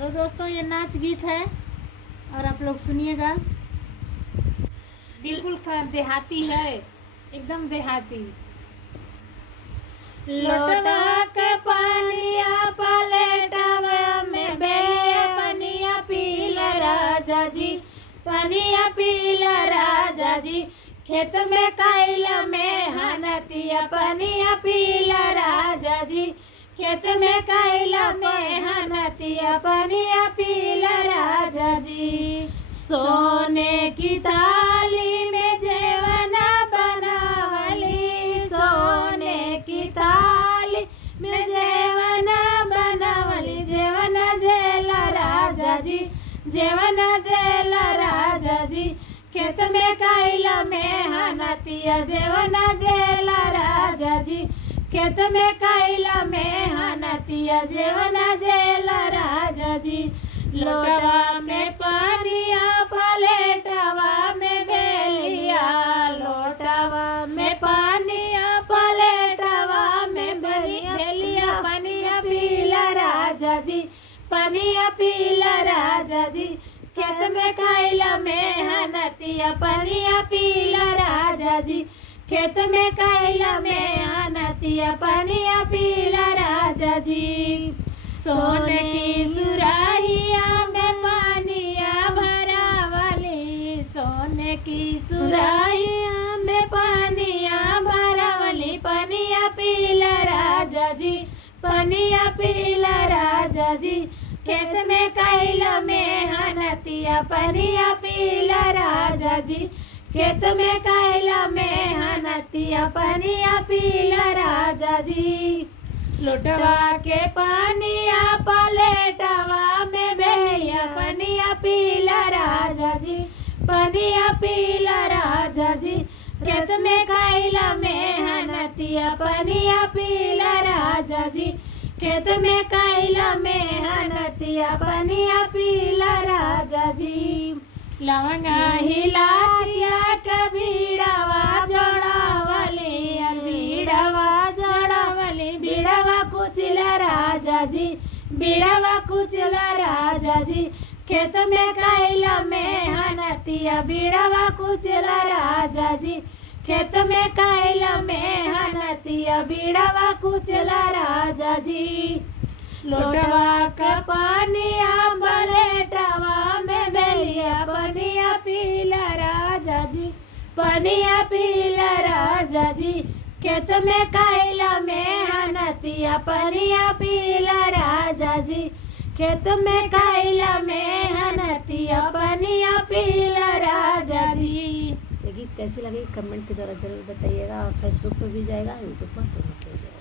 तो दोस्तों ये नाच गीत है और आप लोग सुनिएगा। बिल्कुल देहाती है, एकदम देहाती। लोटवा के पानिया पलेटवा में बे पनिया पीला राजा जी, पनिया पीला राजा जी। खेत में काइला में हनतिया पनिया पीला राजा जी, खेत में काइला में हनतिया पनिया पीला राजा जी। सोने की थाली में जेवना बनावली, सोने की थाली में जेवना बनावली। जेवना जेला राजा जी, जेवना जेला राजा जी। खेत में काइला में हनतिया जेवना जेला राजा जी, खेत में काइला में हनतिया जेवना जेला राजा जी। लोटवा में पानिया पलेटवा में बेलिया, लोटवा में पानिया पलेटवा में बेलिया। पनिया पीला राजा जी, पनिया पीला राजा जी। खेत में काइला में हनतिया पनिया पीला राजा जी, खेत में काइला में हनतिया पनिया पीला राजा जी। सोने की सुराहिया में पानिया भरावली, सोने की सुराहिया में पानिया भरावली। पनिया पीला राजा जी, पनिया पीला राजा जी। खेत में काइला में हनतिया पनिया पीला राजा जी, खेत में काइला में हनतिया पनिया पीला राजा जी। लोटवा के पानिया पलेटवा में भैया पनिया पीला राजा जी, पनिया पीला राजा जी। खेत में काइला में हनतिया पनिया पीला राजा जी, खेत में काइला में हनतिया पनिया पीला राजा जी। लवंगा हिलाचिया कबीड़वा जोड़ावली, बीड़वा जोड़ावली। बीड़वा कुचला राजा जी, बीड़वा कुचला राजा जी। खेत में काइला में हनतिया बीड़वा कुचला राजा जी, खेत में काइला में हनतिया बीड़वा कुचला राजा जी। लोटवा का पानिया पलेटवा में बेलिया पनिया पीला राजा जी, पनिया पीला राजा जी। खेत में काइला में हनतिया पनिया पीला राजा जी, खेत में काइला में हनतिया पनिया पीला राजा जी। ये गीत कैसी लगी कमेंट के द्वारा जरूर बताइएगा और फेसबुक पर भी जाएगा, यूट्यूब पर तो जाएगा।